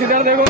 इधर देखो।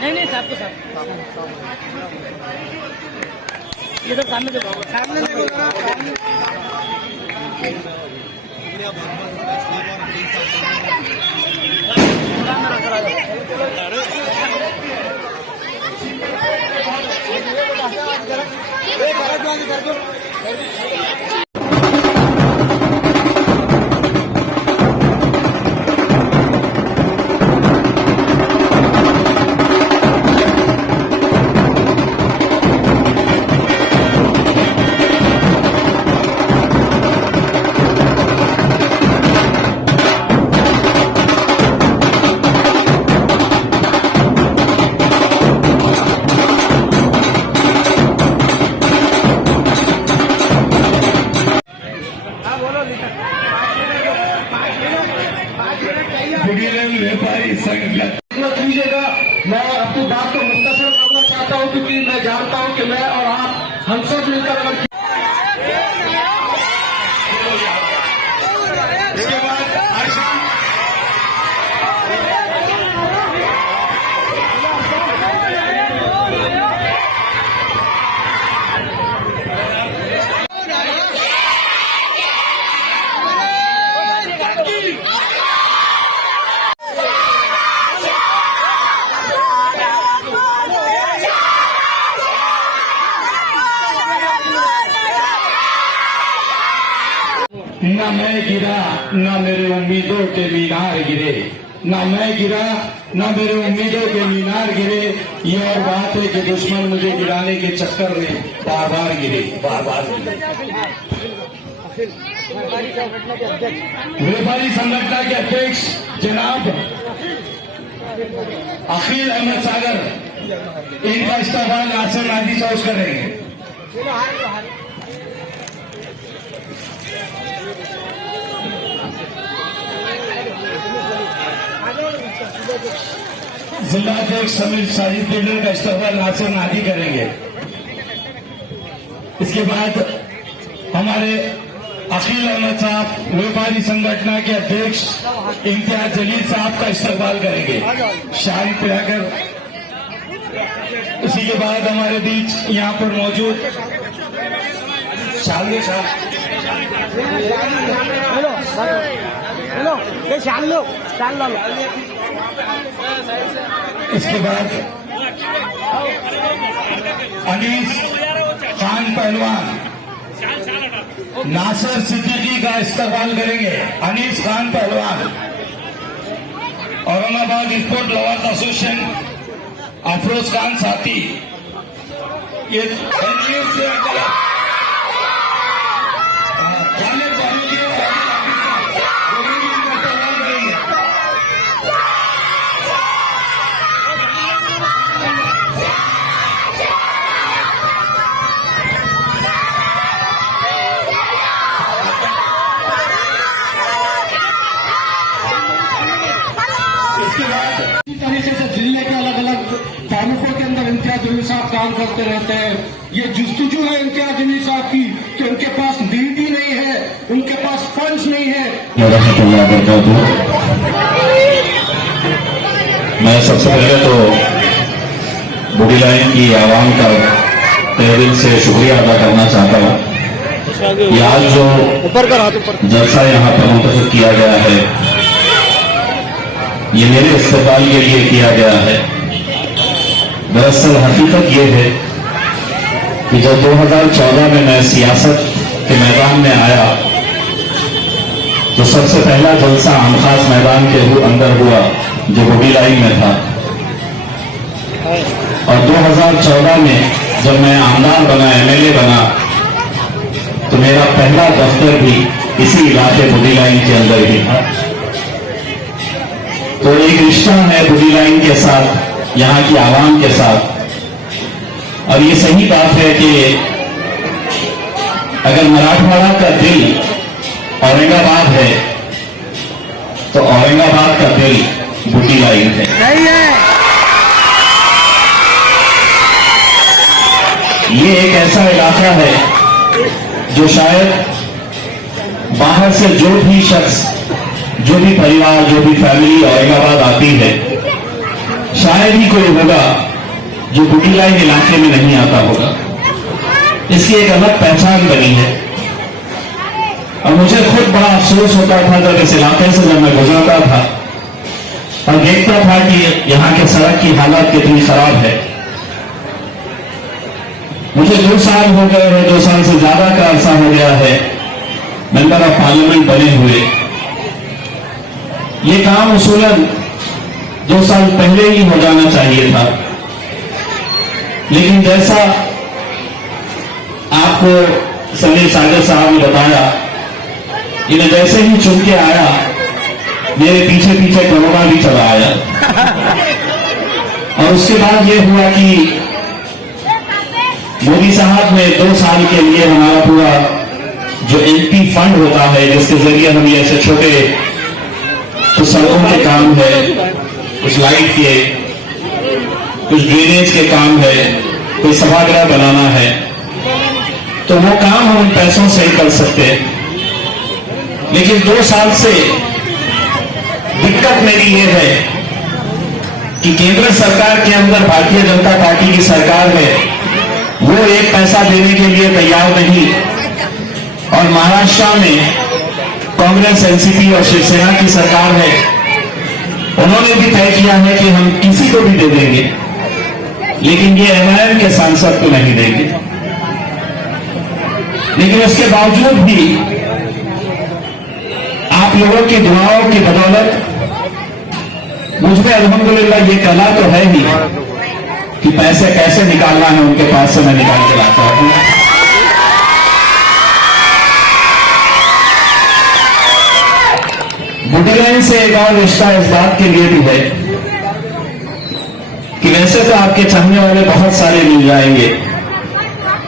नहीं साहब को साहब ये तो सामने देखो सामने देखो व्यापारी संगठन कीजिएगा। मैं अपनी बात को मुख्तसर करना चाहता हूँ क्योंकि मैं जानता हूँ कि मैं और आप हम सब मिलकर इसके बाद न मैं गिरा न मेरे उम्मीदों के मीनार गिरे, न मैं गिरा न मेरे उम्मीदों के मीनार गिरे। ये और बात है कि दुश्मन मुझे गिराने के चक्कर में बार बार गिरे, बार बार गिरे। व्यापारी संगठन के अध्यक्ष जनाब अखिल अहमद सागर, इनका इस्तीफा नासिर नादी साहब करेंगे। जिला अध्यक्ष समीर साजिद बिल्डर का इस्तीफा नासिर नादी करेंगे। इसके बाद हमारे अखिल अहमद साहब व्यापारी संगठन के अध्यक्ष इम्तियाज जलील साहब का इस्तेमाल करेंगे शाही पिलाकर। इसी के बाद हमारे बीच यहाँ पर मौजूद शालवे साहब, इसके बाद अनीस खान पहलवान नासिर सिद्दीकी का इस्तेमाल करेंगे। अनीस खान पहलवान, Aurangabad sport lovers association Afroz Khan साथी, ये तरीके से जिले के अलग अलग तालुकों के अंदर इम्तियाज जलील साहब काम करते रहते हैं। ये जुस्तजू है इम्तियाज जलील साहब की कि उनके पास नीति नहीं है, उनके पास फंड्स नहीं है। मैं सबसे पहले तो बूढ़ी लाइन की आवाम का तहे दिल से शुक्रिया अदा करना चाहता हूँ। ये आज जो जलसा यहाँ पर मुंतखब किया गया है, ये मेरे इस्तेमाल के लिए किया गया है। दरअसल हकीकत ये है कि जब 2014 में मैं सियासत के मैदान में आया तो सबसे पहला जलसा आमखास मैदान के अंदर हुआ जो बूढ़ी लाइन में था। और 2014 में जब मैं आमदार बना, एमएलए बना, तो मेरा पहला दफ्तर भी इसी इलाके बूढ़ी लाइन के अंदर ही था। तो एक रिश्ता है बूढ़ी लाइन के साथ, यहाँ की आवाम के साथ। और ये सही बात है कि अगर मराठवाड़ा का दिल औरंगाबाद है तो औरंगाबाद का दिल बूढ़ी लाइन है। ये एक ऐसा इलाका है जो शायद बाहर से जो भी शख्स, जो भी परिवार, जो भी फैमिली औरंगाबाद आती है, शायद ही कोई होगा जो बूढ़ी लाइन इलाके में नहीं आता होगा। इसकी एक अलग पहचान बनी है। और मुझे खुद बड़ा अफसोस होता था जब इस इलाके से जब मैं गुजरता था और देखता था कि यहाँ के सड़क की हालत कितनी खराब है। मुझे 2 साल हो गए हैं, 2 साल से ज्यादा का अरसा हो गया है मेंबर ऑफ पार्लियामेंट बने हुए। ये काम उसूलन 2 साल पहले ही हो जाना चाहिए था, लेकिन जैसा आपको समीर सागर साहब ने बताया, इन्हें जैसे ही चुन के आया मेरे पीछे पीछे कोरोना भी चला आया। और उसके बाद ये हुआ कि मोदी साहब ने 2 साल के लिए हमारा पूरा जो एमपी फंड होता है, जिसके जरिए हम ये ऐसे छोटे कुछ सड़कों के काम है, कुछ लाइट के, कुछ ड्रेनेज के काम है, कोई सभागृह बनाना है, तो वो काम हम उन पैसों से ही कर सकते हैं। लेकिन 2 साल से दिक्कत मेरी ये है कि केंद्र सरकार के अंदर भारतीय जनता पार्टी की सरकार है, वो 1 पैसा देने के लिए तैयार नहीं। और महाराष्ट्र में कांग्रेस, एनसीपी और शिवसेना की सरकार है, उन्होंने भी तय किया है कि हम किसी को भी दे देंगे, लेकिन ये एमआईएम के सांसद को नहीं देंगे। लेकिन उसके बावजूद भी आप लोगों की दुआओं की बदौलत मुझमें अल्हम्दुलिल्लाह ये कला तो है ही कि पैसे कैसे निकालना है उनके पास से मैं निकाल के लाता हूं। बूढ़ी लाइन से एक और रिश्ता इस बात के लिए भी है कि वैसे तो आपके चाहने वाले बहुत सारे मिल जाएंगे,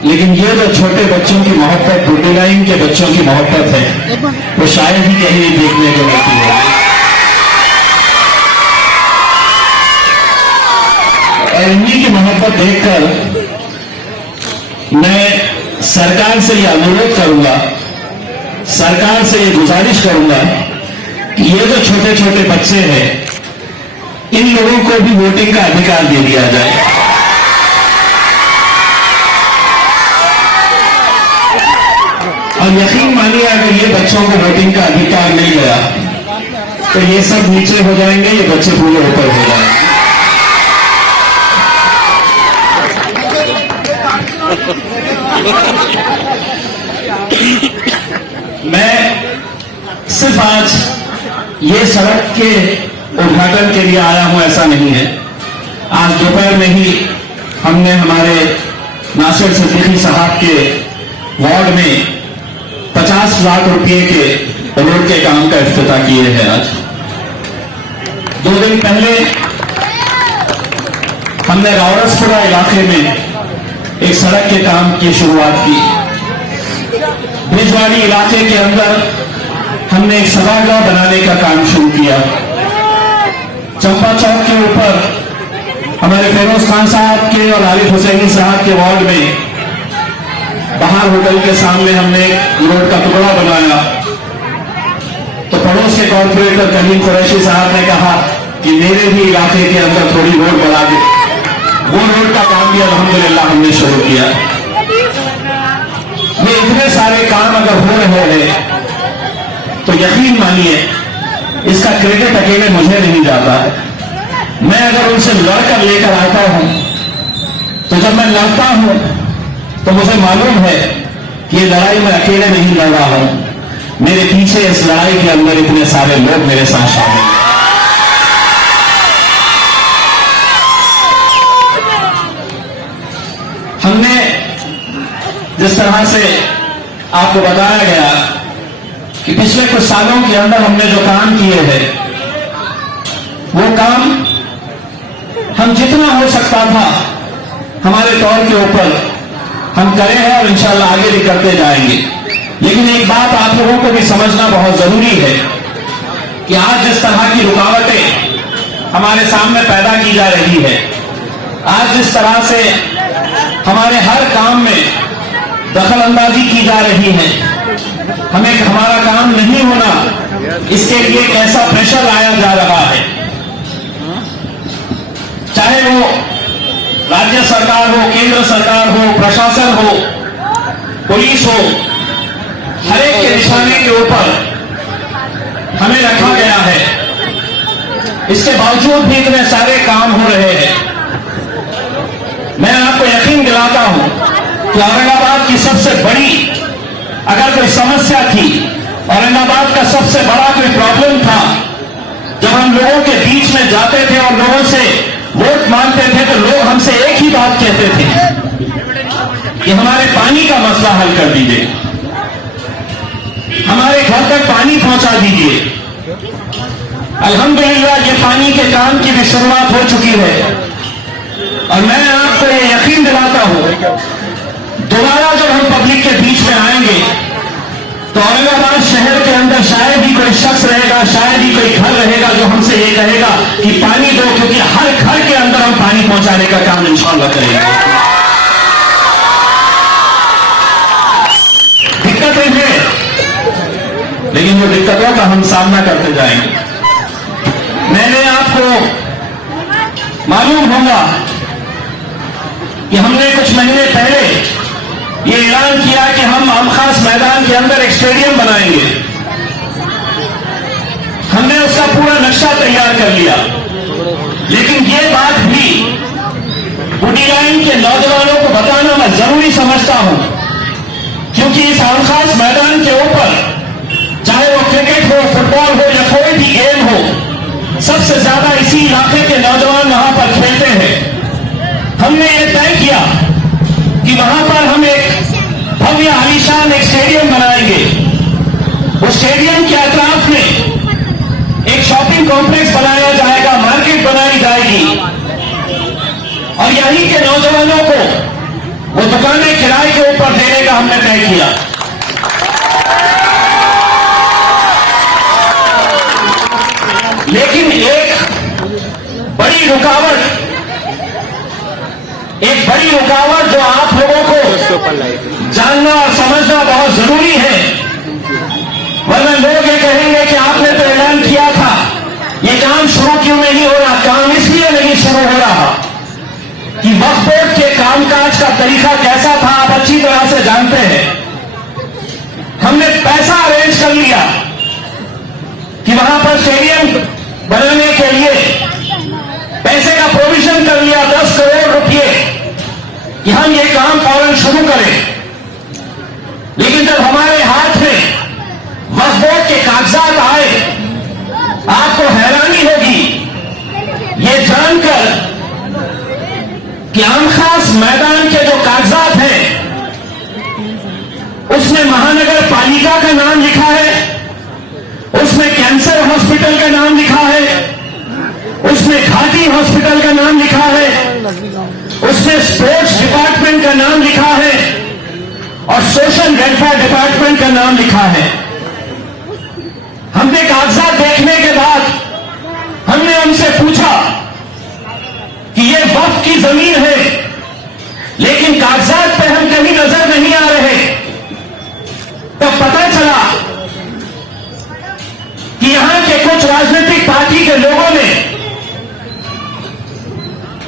लेकिन ये जो छोटे बच्चों की मोहब्बत, बूढ़ी लाइन के बच्चों की मोहब्बत है, वो शायद ही कहीं देखने को मिलती है। और इन्हीं की मोहब्बत देखकर मैं सरकार से यह अनुरोध करूंगा, सरकार से ये गुजारिश करूंगा कि ये जो छोटे छोटे बच्चे हैं, इन लोगों को भी वोटिंग का अधिकार दे दिया जाए। और यकीन मानिए, अगर ये बच्चों को वोटिंग का अधिकार नहीं गया तो ये सब नीचे हो जाएंगे, ये बच्चे पूरे ऊपर हो जाएंगे। मैं सिर्फ आज ये सड़क के उद्घाटन के लिए आया हूं ऐसा नहीं है। आज दोपहर में ही हमने हमारे नासिर सिद्दीकी साहब के वार्ड में 50 लाख रुपए के रोड के काम का इफ्तिताह किए हैं। आज 2 दिन पहले हमने रावरसपुरा इलाके में एक सड़क के काम की शुरुआत की। ब्रिजवाड़ी इलाके के अंदर हमने एक सभागाह बनाने का काम शुरू किया। चंपा चौक के ऊपर हमारे फिरोज खान साहब के और आरिफ हुसैनी साहब के वार्ड में बाहर होटल के सामने हमने एक रोड का टुकड़ा बनाया। तो पड़ोस के कॉर्पोरेटर कलीम कुरैशी साहब ने कहा कि मेरे भी इलाके के अंदर थोड़ी रोड बढ़ा दे। वो रोड का काम भी अल्हम्दुलिल्लाह हमने शुरू किया। ये इतने सारे काम अगर हो रहे हैं तो यकीन मानिए इसका क्रेडिट अकेले मुझे नहीं जाता है। मैं अगर उनसे लड़कर लेकर आता हूं तो जब मैं लड़ता हूं तो मुझे मालूम है कि ये लड़ाई मैं अकेले नहीं लड़ रहा हूं, मेरे पीछे इस लड़ाई के अंदर इतने सारे लोग मेरे साथ शामिल हैं। हमने जिस तरह से आपको बताया गया कि पिछले कुछ सालों के अंदर हमने जो काम किए हैं, वो काम हम जितना हो सकता था हमारे तौर के ऊपर हम करे हैं और इंशाल्लाह आगे भी करते जाएंगे। लेकिन एक बात आप लोगों को भी समझना बहुत जरूरी है कि आज जिस तरह की रुकावटें हमारे सामने पैदा की जा रही है, आज जिस तरह से हमारे हर काम में दखल अंदाजी की जा रही है, हमें हमारा काम नहीं होना, इसके लिए कैसा प्रेशर लाया जा रहा है, चाहे वो राज्य सरकार हो, केंद्र सरकार हो, प्रशासन हो, पुलिस हो, हर एक के निशाने के ऊपर हमें रखा गया है। इसके बावजूद भी इतने सारे काम हो रहे हैं। मैं आपको यकीन दिलाता हूं कि औरंगाबाद की सबसे बड़ी अगर कोई समस्या थी, औरंगाबाद का सबसे बड़ा कोई प्रॉब्लम था, जब हम लोगों के बीच में जाते थे और लोगों से वोट मांगते थे तो लोग हमसे एक ही बात कहते थे कि हमारे पानी का मसला हल कर दीजिए, हमारे घर तक पानी पहुंचा दीजिए। अल्हम्दुलिल्लाह ये पानी के काम की भी शुरुआत हो चुकी है और मैं आपको ये यकीन दिलाता हूं, दोबारा जब हम पब्लिक के बीच में आएंगे तो औरंगाबाद शहर के अंदर शायद ही कोई शख्स रहेगा, शायद ही कोई घर रहेगा जो हमसे ये कहेगा कि पानी दो, क्योंकि हर घर के अंदर हम पानी पहुंचाने का काम इंशाअल्लाह करेंगे। दिक्कतें हैं, लेकिन वो दिक्कतों का हम सामना करते जाएंगे। मैंने आपको मालूम होगा कि हमने कुछ महीने पहले ये ऐलान किया कि हम आमखास मैदान के अंदर एक स्टेडियम बनाएंगे। हमने उसका पूरा नक्शा तैयार कर लिया, लेकिन ये बात भी बूटी लाइन के नौजवानों को बताना मैं जरूरी समझता हूं, क्योंकि इस आमखास मैदान के ऊपर चाहे वो क्रिकेट हो, फुटबॉल हो या कोई भी गेम हो, सबसे ज्यादा इसी इलाके के नौजवान वहां पर खेलते हैं। हमने ये तय किया कि वहां पर हम एक भव्य आलीशान एक स्टेडियम बनाएंगे। उस स्टेडियम के अतराफ में एक शॉपिंग कॉम्प्लेक्स बनाया जाएगा, मार्केट बनाई जाएगी और यहीं के नौजवानों को वो दुकानें किराए के ऊपर देने का हमने तय किया। लेकिन एक बड़ी रुकावट जो आप लोगों को जानना और समझना बहुत जरूरी है, वरना लोग ये कहेंगे कि आपने तो ऐलान किया था, ये काम शुरू क्यों नहीं हो रहा। काम इसलिए नहीं शुरू हो रहा कि वक्फ बोर्ड के कामकाज का तरीका कैसा था आप अच्छी तरह से जानते हैं। हमने पैसा अरेंज कर लिया कि वहां पर स्टेडियम बनाने के लिए पैसे का प्रोविजन कर लिया, 10 करोड़ रुपए कि हम ये काम फौरन शुरू करें। लेकिन जब हमारे हाथ में वक्फ बोर्ड के कागजात आए, आपको हैरानी होगी ये जानकर कि आमखास मैदान के जो कागजात हैं उसमें महानगर पालिका का नाम लिखा है, उसमें कैंसर हॉस्पिटल का नाम लिखा है, उसमें घाटी हॉस्पिटल का नाम लिखा है, उसमें स्पोर्ट्स डिपार्टमेंट का नाम लिखा है और सोशल वेलफेयर डिपार्टमेंट का नाम लिखा है। हमने कागजात देखने के बाद हमने उनसे पूछा कि ये वक्फ की जमीन है, लेकिन कागजात पे हम कहीं नजर नहीं आ रहे। तब पता चला कि यहां के कुछ राजनीतिक पार्टी के लोगों ने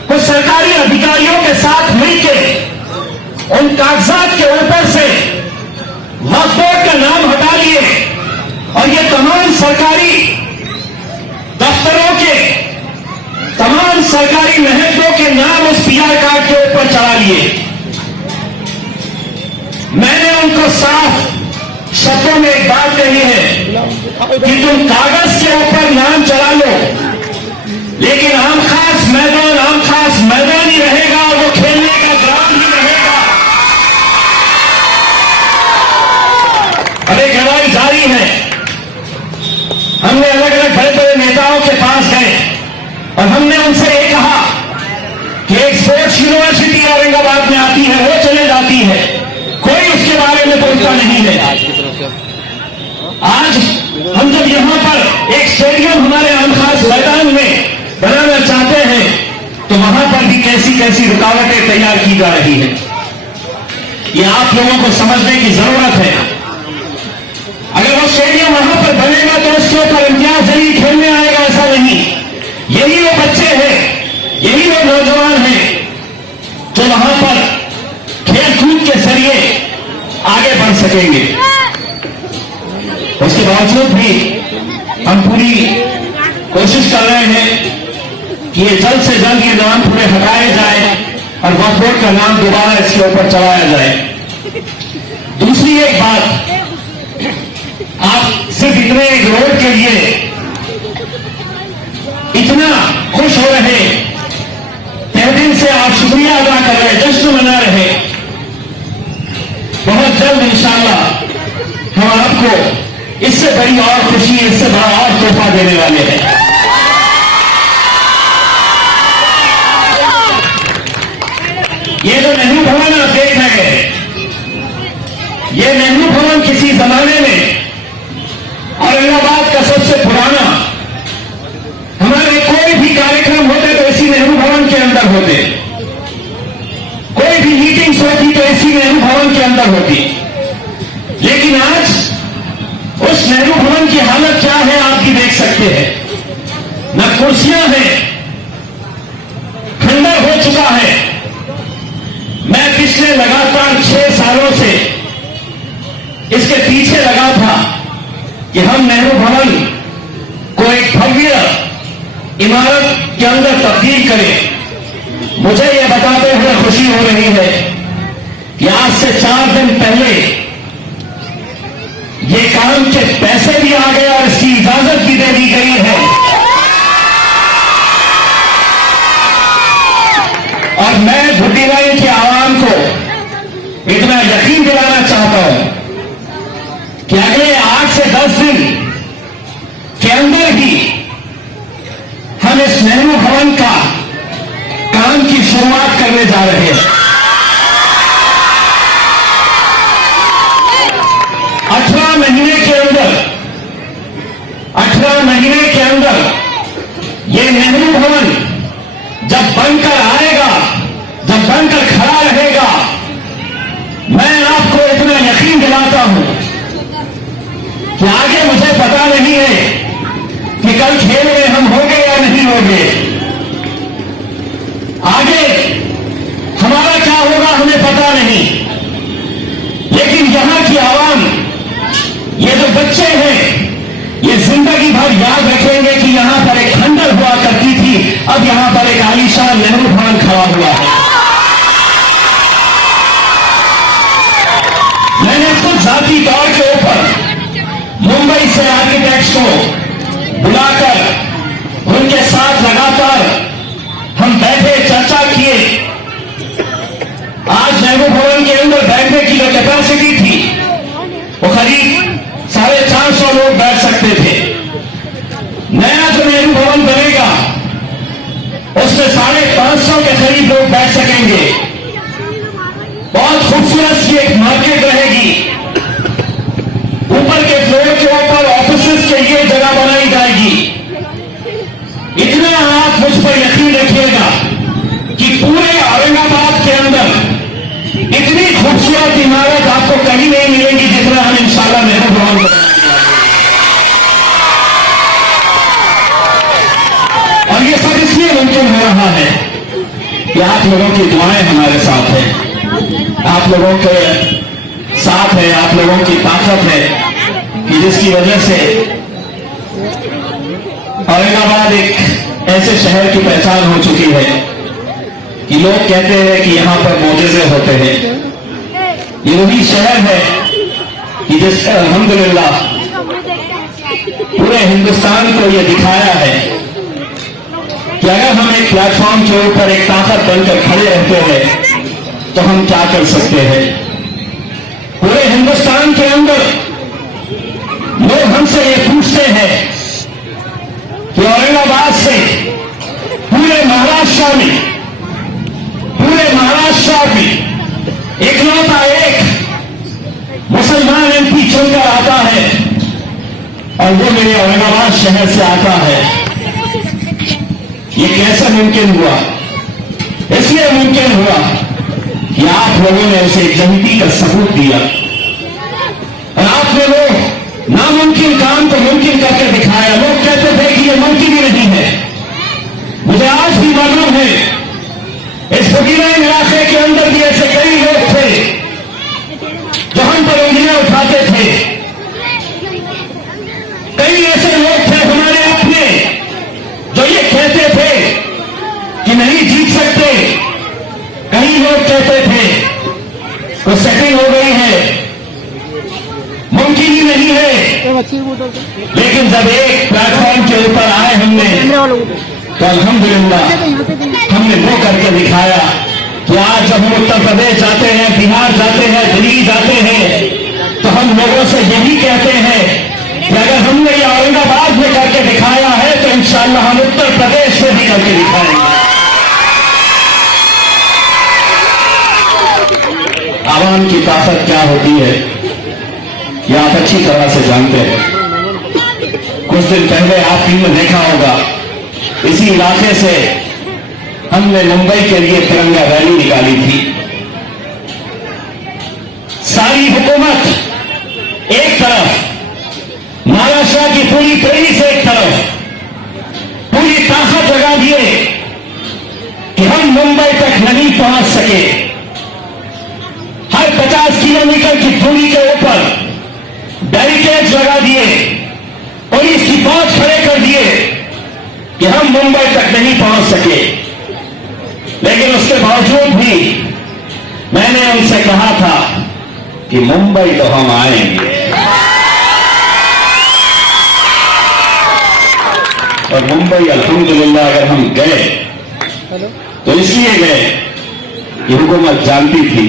कुछ सरकारी अधिकारियों के साथ मिलकर उन कागजात के ऊपर से वक्फ बोर्ड का नाम हटा लिए और ये तमाम सरकारी दफ्तरों के, तमाम सरकारी महकमों के नाम उस पीआर कार्ड के ऊपर चढ़ा लिए। मैंने उनको साफ शब्दों में एक बात कही है कि तुम कागज के ऊपर नाम चला लो, लेकिन आम खास मैदान ही रहेगा और वो खेलने का ग्राउंड ही रहेगा। अब एक लड़ाई जारी है। हमने अलग अलग बड़े बड़े नेताओं के पास गए और हमने उनसे ये कहा कि एक स्पोर्ट्स यूनिवर्सिटी औरंगाबाद में आती है, वो चले जाती है, कोई उसके बारे में बोलता नहीं है। आज हम जब यहां पर एक स्टेडियम हमारे आम खास मैदान में बनाना चाहते हैं तो वहां पर भी कैसी कैसी रुकावटें तैयार की जा रही है, ये आप लोगों को समझने की जरूरत है। अगर वो स्टेडियम वहां पर बनेगा तो उसके ऊपर इम्तियाज अली खेलने आएगा, ऐसा नहीं। यही वो बच्चे हैं, यही वो नौजवान हैं जो वहां पर खेल कूद के जरिए आगे बढ़ सकेंगे। उसके बावजूद भी हम पूरी कोशिश कर रहे हैं कि ये जल्द से जल्द ये नाम पूरे हटाए जाए और वक्फ बोर्ड का नाम दोबारा इसके ऊपर चलाया जाए। दूसरी एक बात, आप सिर्फ इतने एक रोड के लिए इतना खुश हो रहे, तहे दिल से आप शुक्रिया अदा कर रहे, जश्न मना रहे। बहुत जल्द इंशाअल्लाह हम आपको इससे बड़ी और खुशी, इससे बड़ा और तोहफा देने वाले हैं। ये जो नेहरू भवन आप देख रहे हैं, ये नेहरू भवन किसी जमाने में औरंगाबाद का सबसे पुराना, हमारे कोई भी कार्यक्रम होते तो इसी नेहरू भवन के अंदर होते, कोई भी मीटिंग्स होती तो इसी नेहरू भवन के अंदर होती। लेकिन आज उस नेहरू भवन की हालत क्या है आप भी देख सकते हैं। न कुर्सियां हैं, खंडर हो चुका है। मैं पिछले लगातार 6 सालों से इसके पीछे लगा था कि हम नेहरू भवन को एक भव्य इमारत के अंदर तब्दील करें। मुझे यह बताते हुए खुशी हो रही है कि आज से 4 दिन पहले ये काम के पैसे भी आ गए और इसकी इजाजत भी दे दी गई है। और मैं भुट्टी लाइन के आवाम को इतना यकीन दिलाना चाहता हूं कि अगले 8 से 10 दिन के अंदर ही हम इस नेहरू भवन का काम की शुरुआत करने जा रहे हैं। 18 महीने के अंदर ये नेहरू भवन जब बनकर आएगा, जब बनकर खड़ा रहेगा, मैं आपको इतना यकीन दिलाता हूं कि आगे मुझे पता नहीं है कि कल खेल में हम होंगे या नहीं होंगे, आगे हमारा क्या होगा हमें पता नहीं। लेकिन यहां की आवाम, ये जो बच्चे हैं, ये जिंदगी भर याद रखेंगे कि यहां पर एक खंडर हुआ करती थी, अब यहां पर एक आलीशान नेहरू भवन खड़ा हुआ है। मैंने खुद जाती तौर के ऊपर मुंबई से आर्किटेक्ट्स को बुलाकर उनके साथ लगातार हम बैठे, चर्चा किए। आज नेहरू भवन के अंदर बैठने की जो कैपेसिटी थी वो करीब 450 लोग बैठ सकते थे। नया जो नेहरू भवन बनेगा उसमें 550 के करीब लोग बैठ सकेंगे। बहुत खूबसूरत सी एक मार्केट रहेगी। ऊपर के फ्लोर के ऊपर ऑफिसेस के लिए जगह बनाई जाएगी। इतना आप मुझ पर यकीन रखिएगा कि पूरे औरंगाबाद के अंदर इतनी खूबसूरत इमारत आपको कहीं नहीं मिलेगी जितना हम इंशाल्लाह नेहरू भवन बनाएंगे। और ये सब इसलिए मुमकिन हो रहा है कि आप लोगों की दुआएं हमारे साथ हैं, आप लोगों के साथ है, आप लोगों की ताकत है कि जिसकी वजह से औरंगाबाद एक ऐसे शहर की पहचान हो चुकी है कि लोग कहते हैं कि यहां पर मोजेज़े होते हैं। ये वही शहर है कि जिसका अल्हम्दुलिल्लाह पूरे हिंदुस्तान को ये दिखाया है कि अगर हम एक प्लेटफॉर्म के ऊपर एक ताकत बनकर खड़े रहते हैं तो हम क्या कर सकते हैं। पूरे हिंदुस्तान के अंदर लोग हमसे ये पूछते हैं कि औरंगाबाद से पूरे महाराष्ट्र में इकलौता एक मुसलमान एमपी चुनकर आता है और वो मेरे औरंगाबाद शहर से आता है। ये कैसे मुमकिन हुआ? इसलिए मुमकिन हुआ कि आप लोगों ने उसे जनती का सबूत दिया और आपने वो नामुमकिन काम को मुमकिन करके दिखाया। लोग कहते थे कि ये मुमकिन ही नहीं है। मुझे आज भी मालूम है इस बुटीलाइन इलाके के अंदर भी ऐसे कई लोग थे जो हम पर उंगलियां उठाते थे। कई ऐसे लोग थे हमारे अपने जो ये कहते थे कि नहीं जीत सकते। कई लोग कहते थे वो सेटिंग हो गई है, मुमकिन ही नहीं है। लेकिन जब एक प्लेटफॉर्म के ऊपर आए हमने तो अल्हम्दुलिल्लाह हमने वो करके दिखाया कि आज जब हम उत्तर प्रदेश जाते हैं, बिहार जाते हैं, दिल्ली जाते हैं तो हम लोगों से यही कहते हैं कि अगर हमने ये औरंगाबाद में करके दिखाया है तो इंशाअल्लाह हम उत्तर प्रदेश में भी करके दिखाएंगे। आवाम की ताकत क्या होती है ये आप अच्छी तरह से जानते हैं। कुछ दिन पहले आपने देखा होगा इसी इलाके से हमने मुंबई के लिए तिरंगा रैली निकाली थी। सारी हुकूमत एक तरफ, महाराष्ट्र की पूरी पुलिस एक तरफ पूरी ताकत लगा दिए कि हम मुंबई तक नहीं पहुंच सके। हर 50 किलोमीटर की दूरी के ऊपर बैरिकेड्स लगा दिए, पुलिस की फौज खड़े कर दिए कि हम मुंबई तक नहीं पहुंच सके। लेकिन उसके बावजूद भी मैंने उनसे कहा था कि मुंबई तो हम आएंगे और मुंबई अल्हम्दुलिल्लाह अगर हम गए तो इसलिए गए कि हुकूमत जानती थी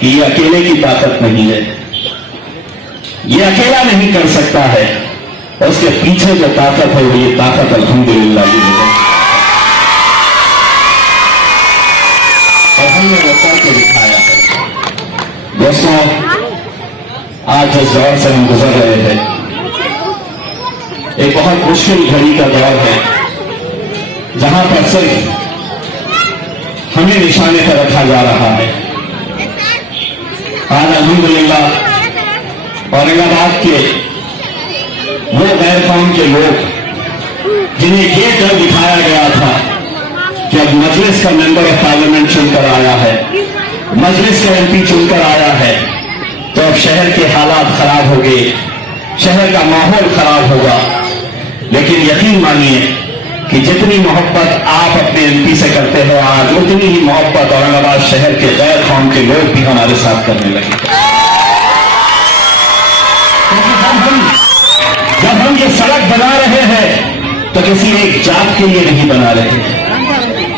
कि ये अकेले की ताकत नहीं है, ये अकेला नहीं कर सकता है। उसके पीछे जो ताकत है वो ये ताकत अल्हम्दुलिल्लाह की है और हमने वो करके दिखाया है। दोस्तों, आज जिस दौर से हम गुजर रहे थे एक बहुत मुश्किल घड़ी का दौर है जहां पर सिर्फ हमें निशाने पर रखा जा रहा है। आज अल्हम्दुलिल्लाह औरंगाबाद के वो गैर कौम के लोग जिन्हें ये डर दिखाया गया था कि अब मजलिस का मेंबर ऑफ पार्लियामेंट चुनकर आया है, मजलिस का एमपी चुनकर आया है, तो अब शहर के हालात खराब हो गए, शहर का माहौल खराब होगा। लेकिन यकीन मानिए कि जितनी मोहब्बत आप अपने एमपी से करते हो आज उतनी ही मोहब्बत औरंगाबाद शहर के गैर कौम के लोग भी हमारे साथ करने लगे। जब हम ये सड़क बना रहे हैं तो किसी एक जात के लिए नहीं बना रहे हैं।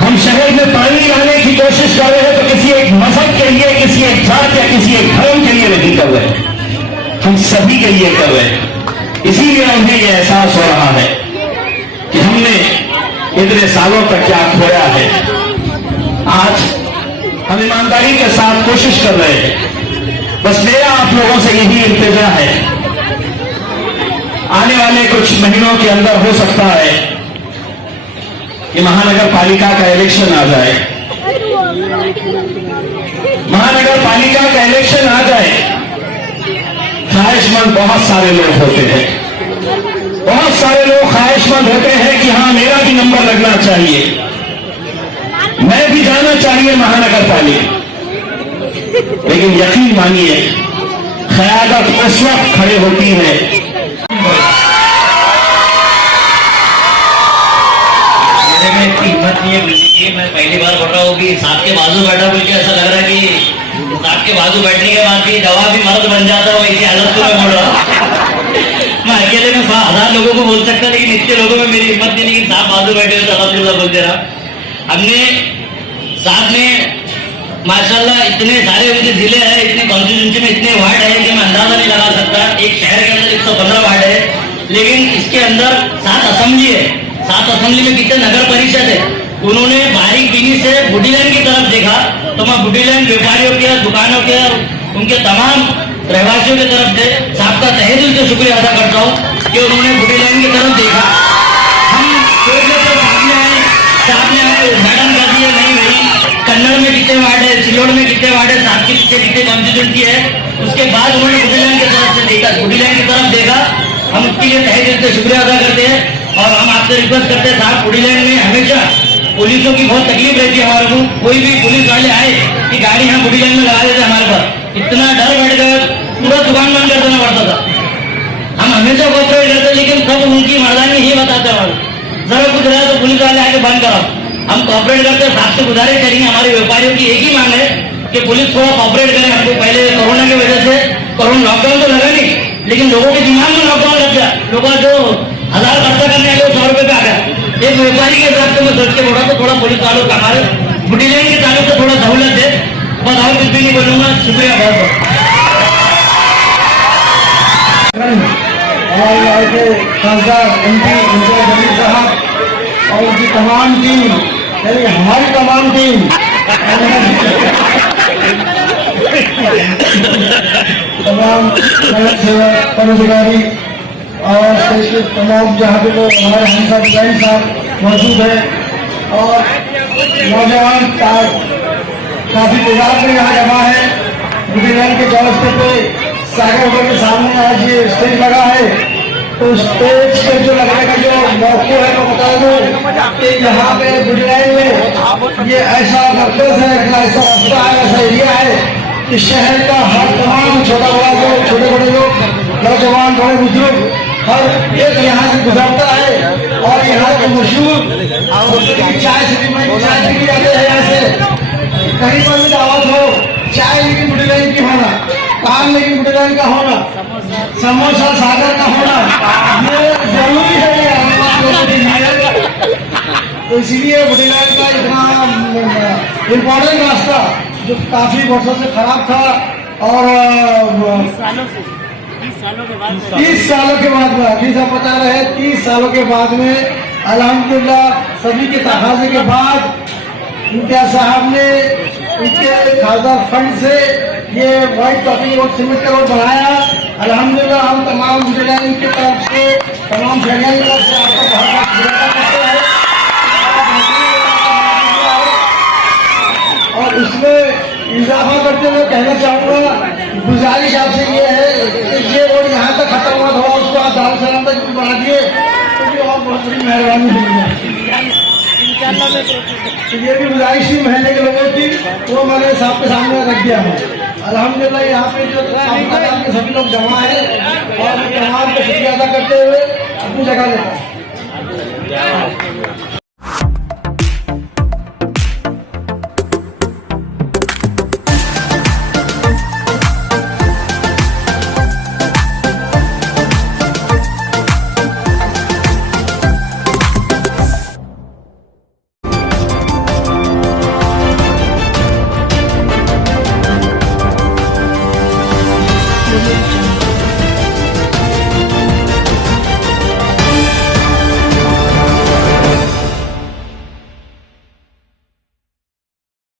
हम शहर में पानी लाने की कोशिश कर रहे हैं तो किसी एक मजहब के लिए, किसी एक जात या किसी एक धर्म के लिए नहीं कर रहे, हम सभी के लिए कर रहे हैं। इसीलिए हमें यह एहसास हो रहा है कि हमने इतने सालों तक क्या खोया है। आज हम ईमानदारी के साथ कोशिश कर रहे हैं। बस मेरा आप लोगों से यही इल्तिजा है, आने वाले कुछ महीनों के अंदर हो सकता है कि महानगर पालिका का इलेक्शन आ जाए। महानगर पालिका का इलेक्शन आ जाए, ख्वाहिशमंद बहुत सारे लोग होते हैं, बहुत सारे लोग ख्वाहिशमंद होते हैं कि हाँ मेरा भी नंबर लगना चाहिए, मैं भी जाना चाहिए महानगर पालिका। लेकिन यकीन मानिए क़यादत उस वक्त खड़े होती है हिम्मत नहीं है। मैं पहली बार बोल रहा हूँ कि साथ के बाजू बैठा बोल के ऐसा लग रहा है कि साहब के बाजू बैठने के बाद भी दवा भी मर्द बन जाता है, वैसी हालत को मैं बोल रहा हूँ। मैं अकेले में 1000 लोगों को बोल सकता, लेकिन इतने लोगों में मेरी हिम्मत नहीं, लेकिन साहब बाजू बैठे तो अल्हम्दुलिल्लाह बोल दे रहा। हमने साहब ने माशाल्लाह इतने सारे उनके जिले हैं, इतने कॉन्स्टिट्यूंसी में इतने वार्ड है कि मैं अंदाजा नहीं लगा सकता। एक शहर के अंदर 115 वार्ड है, लेकिन इसके अंदर 7 असेंबली है। 7 असेंबली में कितने नगर परिषद है। उन्होंने बारीक बीनी से बुढ़ी लाइन की तरफ देखा, तो मैं बुढ़ी लाइन व्यापारियों के, दुकानों के और उनके तमाम रहवासियों की तरफ से साहब का तहे दिल से शुक्रिया अदा करता हूँ कि उन्होंने बुढ़ी लाइन की तरफ देखा। हम सामने आए मैडम कर दिए, नहीं भाई कन्नड़ में कितने वार्ड है, सिलोड़ में कितने वार्ड है, साहब के पीछे कितने कॉन्स्टिट्यूंसी है। उसके बाद उन्होंने बुढ़ी लाइन की तरफ से देखा, बुढ़ी लाइन की तरफ देखा। हम उसके लिए तहे दिल से शुक्रिया अदा करते हैं और हम आपसे रिक्वेस्ट करते हैं साहब, बुढ़ी लाइन में हमेशा पुलिसों की बहुत तकलीफ रहती है हमारे को। कोई भी पुलिस वाले आए कि गाड़ी हम बुढ़ी लाइन में लगा देते हमारे पास, इतना डर बैठ गया, पूरा दुकान बंद कर देना पड़ता था। हम हमेशा कोऑपरेट करते, लेकिन सब उनकी मर्दानी ही बताते हमारे, जरा कुछ रहा तो पुलिस वाले आके बंद कराओ। हम कोऑपरेट करते हैं, साहब से गुजारिश करेंगे, हमारे व्यापारियों की एक ही मांग है कि पुलिस थोड़ा कोऑपरेट करे। हमको पहले कोरोना की वजह से कोरोना लॉकडाउन तो लगा नहीं, लेकिन लोगों के दिमाग में लॉकडाउन लग गया। लोगों जो 1000 खर्चा करने आए 100 रुपए पे आ गया। एक व्यापारी के हिसाब से मैं सोच के बोला तो थोड़ा पुलिस वालों का हमारे बुढ़ी लाइन के ताल्लुक से थोड़ा सहूलत है। बस और कुछ भी नहीं बोलूंगा, शुक्रिया बहुत बहुत। और यहाँ के खासदार MP इंचार्ज जमीर साहब और उनकी तमाम टीम, यानी हमारी तमाम टीम, तमाम सड़क सेवक पदाधिकारी और देश के तमाम जहाँ पे लोग हमारे हमसा डिजाइन साहब मौजूद है और नौजवान काफी तादाद में यहाँ जमा है। बुढ़ीलाइन के चौरस्ते पे सागर होटल के सामने आज ये स्टेज लगा है, तो स्टेज पे जो लगने का जो मौका है वो बता दूं कि यहाँ पे बुढ़ीलाइन में ये ऐसा मरकज है, ऐसा रास्ता है, ऐसा एरिया है कि शहर का हर तमाम छोटा बड़ा लोग, छोटे बड़े लोग, नौजवान बड़े बुजुर्ग हर एक यहाँ से गुजरता है। और यहाँ के मशहूर चाय सिटी में चाय पी जाते हैं, यहाँ से कहीं पर भी दावत हो, चाय लेकिन बुढ़ी लाइन की होना, पान लेकिन बुढ़ी लाइन का होना, समोसा सागर का होना, ये जरूरी है। तो इसीलिए बुढ़ी लाइन का इतना इम्पोर्टेंट रास्ता जो काफी वर्षों से खराब था और 30 सालों के बाद में अभी सब बता रहे हैं, 30 सालों के बाद में अल्हम्दुलिल्लाह सभी के तकाजे के बाद इम्तियाज साहब ने उनके खासदार फंड से ये व्हाइट टॉपिंग रोड सीमेंट का रोड बनाया। अल्हम्दुलिल्लाह हम तमाम बुढ़ीलाइन की तरफ से, तमाम शहरियों की तरफ से आपको बहुत बहुत शुक्रिया करते हैं। और इसमें इजाफा करते हुए कहना चाहूँगा, गुजारिश आपसे ये है कि ये रोड यहाँ तक खत्म हुआ था, उसको आप दारू सलाम तक भी बढ़ा दिए तो भी और बहुत बड़ी मेहरबानी होगी। तो ये भी गुजारिश थी महल्ले के लोगों की, वो मैंने साहब के सामने रख दिया है। अल्हम्दुलिल्लाह यहाँ पे जो के सभी लोग जमा है और तमाम को शुक्रिया अदा करते हुए अपनी जगह लेते हैं।